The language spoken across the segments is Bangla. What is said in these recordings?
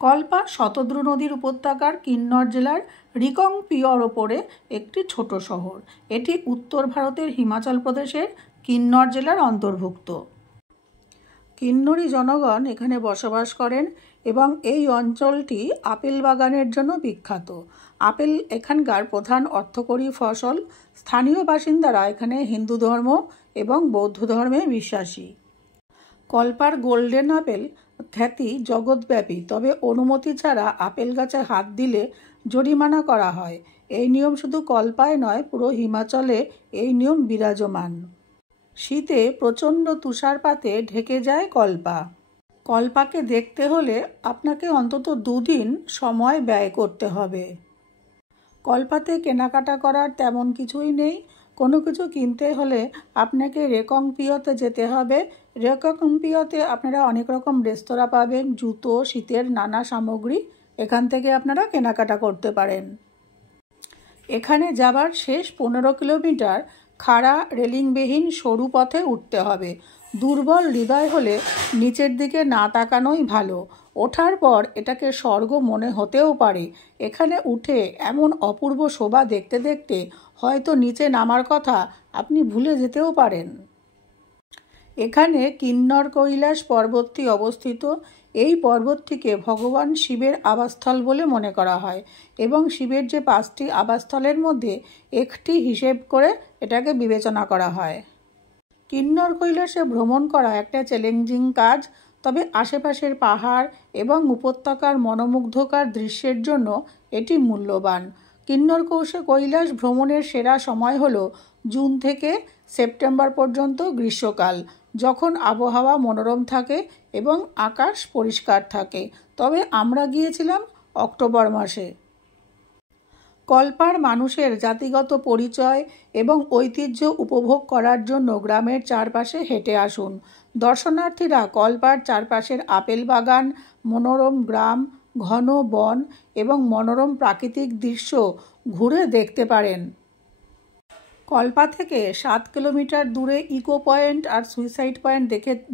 কল্পা শতদ্রু নদীর উপত্যকার কিন্নর জেলার রিকংপিওর ওপরে একটি ছোট শহর। এটি উত্তর ভারতের হিমাচল প্রদেশের কিন্নর জেলার অন্তর্ভুক্ত। কিন্নরি জনগণ এখানে বসবাস করেন এবং এই অঞ্চলটি আপেল বাগানের জন্য বিখ্যাত। আপেল এখানকার প্রধান অর্থকরী ফসল। স্থানীয় বাসিন্দারা এখানে হিন্দু ধর্ম এবং বৌদ্ধ ধর্মে বিশ্বাসী। কল্পার গোল্ডেন আপেল খ্যাতি জগৎব্যাপী, তবে অনুমতি ছাড়া আপেল গাছে হাত দিলে জরিমানা করা হয়। এই নিয়ম শুধু কল্পায় নয়, পুরো হিমাচলে এই নিয়ম বিরাজমান। শীতে প্রচণ্ড তুষারপাতে ঢেকে যায় কল্পা। কল্পাকে দেখতে হলে আপনাকে অন্তত 2 দিন সময় ব্যয় করতে হবে। কল্পাতে কেনাকাটা করার তেমন কিছুই নেই। কোনো কিছু কিনতে হলে আপনাকে রেকংপিওতে যেতে হবে। রেকংপিওতে আপনারা অনেক রকম রেস্তোরাঁ পাবেন, জুতো, শীতের নানা সামগ্রী এখান থেকে আপনারা কেনাকাটা করতে পারেন। এখানে যাবার শেষ 15 কিলোমিটার খাড়া রেলিংবিহীন সরু পথে উঠতে হবে। দুর্বল হৃদয় হলে নিচের দিকে না তাকানোই ভালো। ওঠার পর এটাকে স্বর্গ মনে হতেও পারে। এখানে উঠে এমন অপূর্ব শোভা দেখতে দেখতে হয়তো নিচে নামার কথা আপনি ভুলে যেতেও পারেন। এখানে কিন্নর কৈলাস পর্বতটি অবস্থিত। এই পর্বতটিকে ভগবান শিবের আবাসস্থল বলে মনে করা হয় এবং শিবের যে 5টি আবাসস্থলের মধ্যে একটি হিসেব করে এটাকে বিবেচনা করা হয়। কিন্নর কৈলাসে ভ্রমণ করা একটা চ্যালেঞ্জিং কাজ, তবে আশেপাশের পাহাড় এবং উপত্যকার মনোমুগ্ধকর দৃশ্যের জন্য এটি মূল্যবান। কিন্নর কৈলাস ভ্রমণের সেরা সময় হলো জুন থেকে সেপ্টেম্বর পর্যন্ত গ্রীষ্মকাল, যখন আবহাওয়া মনোরম থাকে এবং আকাশ পরিষ্কার থাকে। তবে আমরা গিয়েছিলাম অক্টোবর মাসে। কল্পার মানুষের জাতিগত পরিচয় এবং ঐতিহ্য উপভোগ করার জন্য গ্রামের চারপাশে হেঁটে আসুন। দর্শনার্থীরা কল্পার চারপাশের আপেল বাগান, মনোরম গ্রাম, ঘন বন এবং মনোরম প্রাকৃতিক দৃশ্য ঘুরে দেখতে পারেন। কল্পা থেকে 7 কিলোমিটার দূরে ইকো পয়েন্ট আর সুইসাইড পয়েন্ট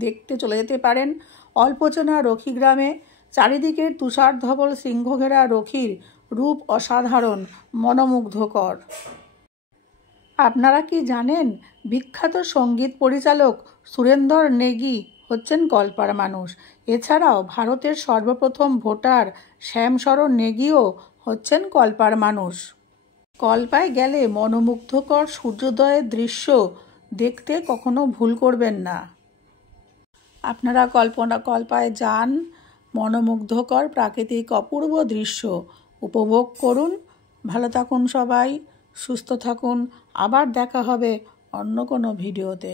দেখতে চলে যেতে পারেন। অল্প চেনা রখি গ্রামে চারিদিকের তুষারধবল সিংহঘেরা রখির রূপ অসাধারণ, মনোমুগ্ধকর। আপনারা কি জানেন বিখ্যাত সঙ্গীত পরিচালক সুরেন্দর নেগি হচ্ছেন কল্পার মানুষ? এছাড়াও ভারতের সর্বপ্রথম ভোটার শ্যামশরণ নেগিও হচ্ছেন কল্পার মানুষ। কল্পায় গেলে মনোমুগ্ধকর সূর্যোদয়ের দৃশ্য দেখতে কখনো ভুল করবেন না। আপনারা কল্পায় যান, মনোমুগ্ধকর প্রাকৃতিক অপূর্ব দৃশ্য উপভোগ করুন। ভালো থাকুন সবাই, সুস্থ থাকুন। আবার দেখা হবে অন্য কোনো ভিডিওতে।